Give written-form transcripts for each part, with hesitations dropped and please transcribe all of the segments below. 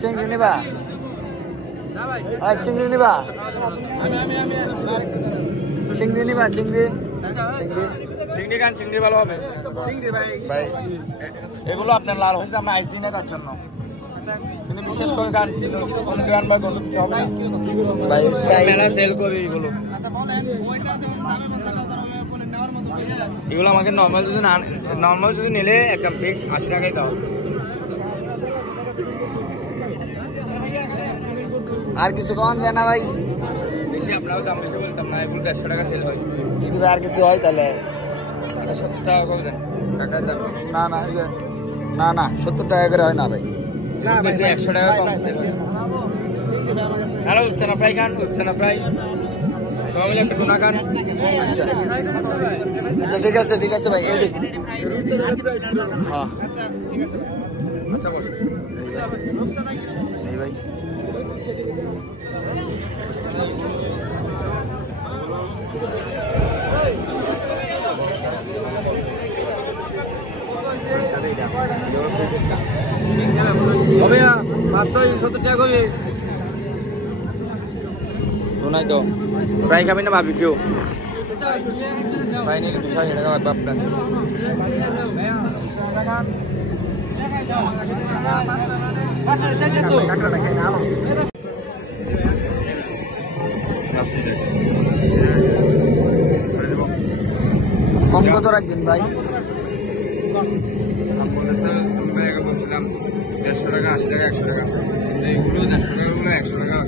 চিংড়ি নিবা চিংড়ি নিবা চিংড়ি নিবা চিংড়ি চিংড়ি চিংড়ি গান চিংড়ি ভালো হবে চিংড়ি ভাই এগুলো আপনার লাল হয়েছে আমরা আইস দিন তার জন্য কিন্তু বিশেষ করে গান কোনো গান ভাই বলতে কিছু হবে ভাই মেলা সেল করি এগুলো এগুলো আমাকে নর্মাল যদি নিলে একটা ফিক্স 80 টাকাই দাও আর কিছু কম যায় না ভাই বেশি আপনারও দাম বেশি বলতাম না এগুলো 150 টাকা সেল হয় যদি আর কিছু হয় তাহলে 70 টাকা করে দেন টাকার দাম না না না না 70 টাকা করে হয় না ভাই না ভাই 100 টাকা কম সেল হয় হ্যালো উচ্চনা ফ্রাই খান উচ্চনা ফ্রাই সবাই মিলে একটু টুনা খান আচ্ছা আচ্ছা ঠিক আছে ভাই এডি হ্যাঁ আচ্ছা বস এই ভাই ভাইয়া 570 টাকা করে শোনাই তো ফ্রাই খাবেন না ভাবি কেউ ফ্রাই নিলে 200 টাকা বাপ প্ল্যান কম কত রাখবেন ভাই বলছিলাম 150 টাকা 80 টাকা 100 টাকা এইগুলো 100 টাকা 100 টাকা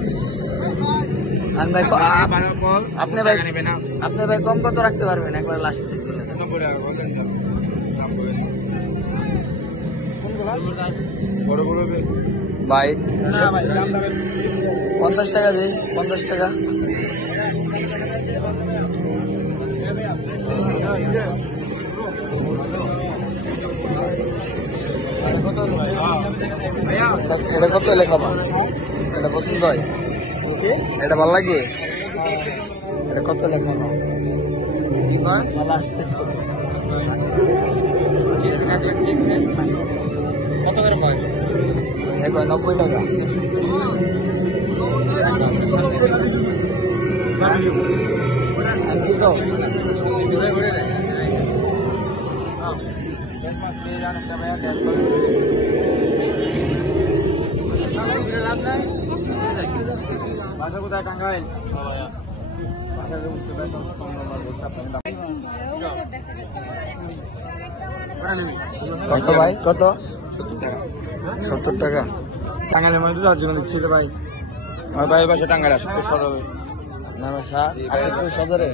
আপনি ভাই কম কত রাখতে পারবেন একবার লাস্ট ভাই 50 টাকা দিই 50 টাকা এটা কত লেখাবা এটা পছন্দ হয় এটা ভালো লাগে এটা কত লেখাবা কত করে পাই 90 টাকা কোথায় টাঙ্গাইল কত ভাই কত 70 টাকা 70 টাকা টাঙ্গাইলের মধ্যে তো আজীবন দিচ্ছি তো ভাই আমার ভাই বাসা টাঙ্গাইল আসে তো সদর আপনার বাসা আশিপুর সদরে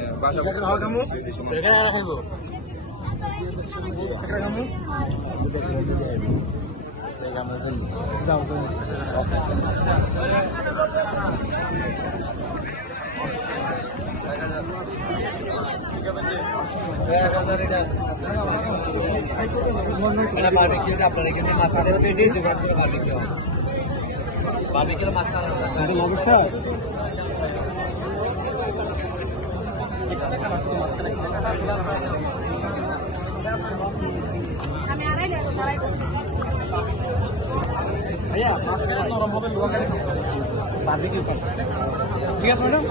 ঠিক আছে ম্যাডাম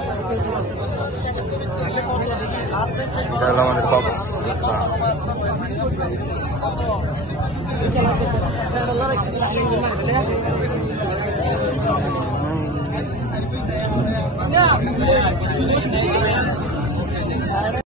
আমাদের বাবা